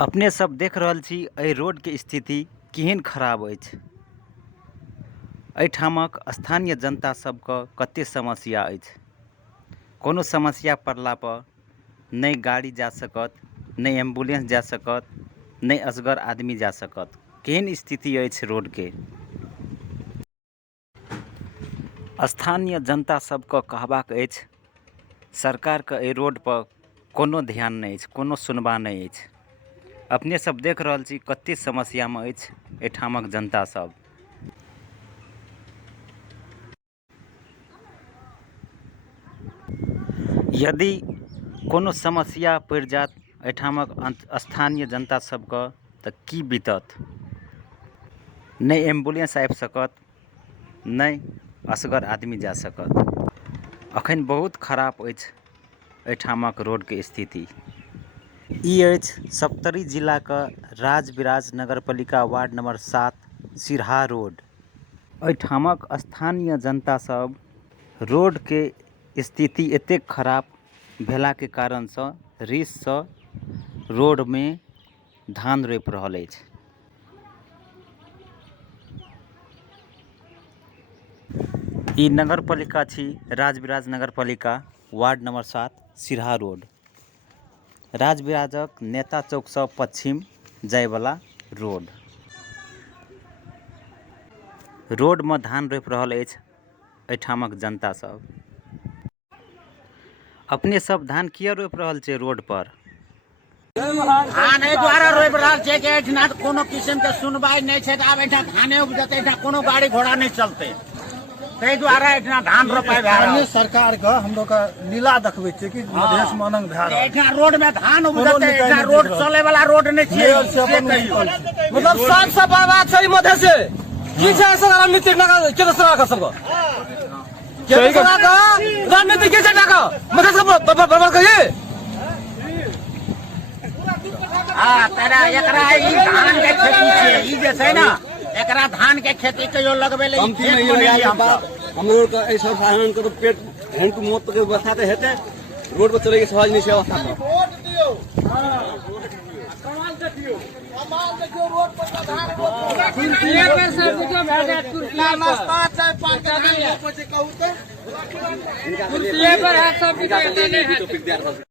अपने सब देख रहल छी एहि रोड के स्थिति केहन खराब अछि। एहिठामक स्थानीय जनता सबके कते समस्या अछि। कोनो समस्या पड़ला पर नहीं गाड़ी जा सकत, नहीं एम्बुलेंस जा सकत, नहीं असगर आदमी जा सकत। केहन स्थिति अछि रोड के। स्थानीय जनता सबके कहबाक अछि सरकार के एहि रोड पर कोनो ध्यान नहीं अछि, कोनो सुनबा नहीं अछि। अपने सब देख रहल छी कते समस्या में अछि एहिठामक जनता सब। यदि कोनो समस्या पड़ जात एहिठामक स्थानीय जनता सबके तऽ की बीतत। नहीं एम्बुलेंस आबि सकत, नहीं असगर आदमी जा सकत। अखन बहुत खराब अछि एहिठामक रोड के स्थिति। ई अछि सप्तरी जिला का राजबिराज नगरपालिका वार्ड नंबर 7 सिरहा रोड। एहिठामक स्थानीय जनता सब रोड के स्थिति एतेक खराब भेला के कारण से रिस से रोड में धान रोपि रहल अछि। ई नगरपालिका छी राजबिराज नगरपालिका वार्ड नंबर 7 सिरहा रोड। राजबिराजक नेता चौक से पश्चिम जाय वाला रोड। रोड में धान रोपि रहल अछि एहिठामक जनता सब। अपने सब धान किया रोपि रहल छै रोड पर। धान एहि द्वारा रोपि रहल छै कि एहिठिना कोनो किस्म के सुनवाई नहीं छै। आब एहिठाम धाने उपजतै, एहिठाम कोनो गाड़ी घोड़ा नहीं चलते, ताहि दुआरे एहिठिना धान रोपाई भए रहल छै। सरकार के हम लोग का नीला देखबै छै कि मधेश मनंग भए रहल छै। एहिठिना रोड में धान उपजतै, एहिठिना रोड चले वाला रोड नहीं छै। मतलब 7 से बर्बाद छै मधेश से की छै सर रणनीति नगर केंद्र सरकार का सबको केंद्र सरकार का रणनीति के छै का मधेश को बर्बाद करिए। हां तेरा एकरा ई धान के खेती छै, ई जे छै ना एकरा धान के खेती कहियो लगबे ले खेत में नहीं हम लोग का ऐसा साधन को पेट हैंड को मौत के व्यवस्था तो हेते रोड पर चले के सहज नहीं से अवस्था कमाल देखियो रोड पर धान रोड से बुझो भए जात कुर्सी नाश्ता चाय पान के नहीं है कहू तो कुर्सी पर है सब नहीं है।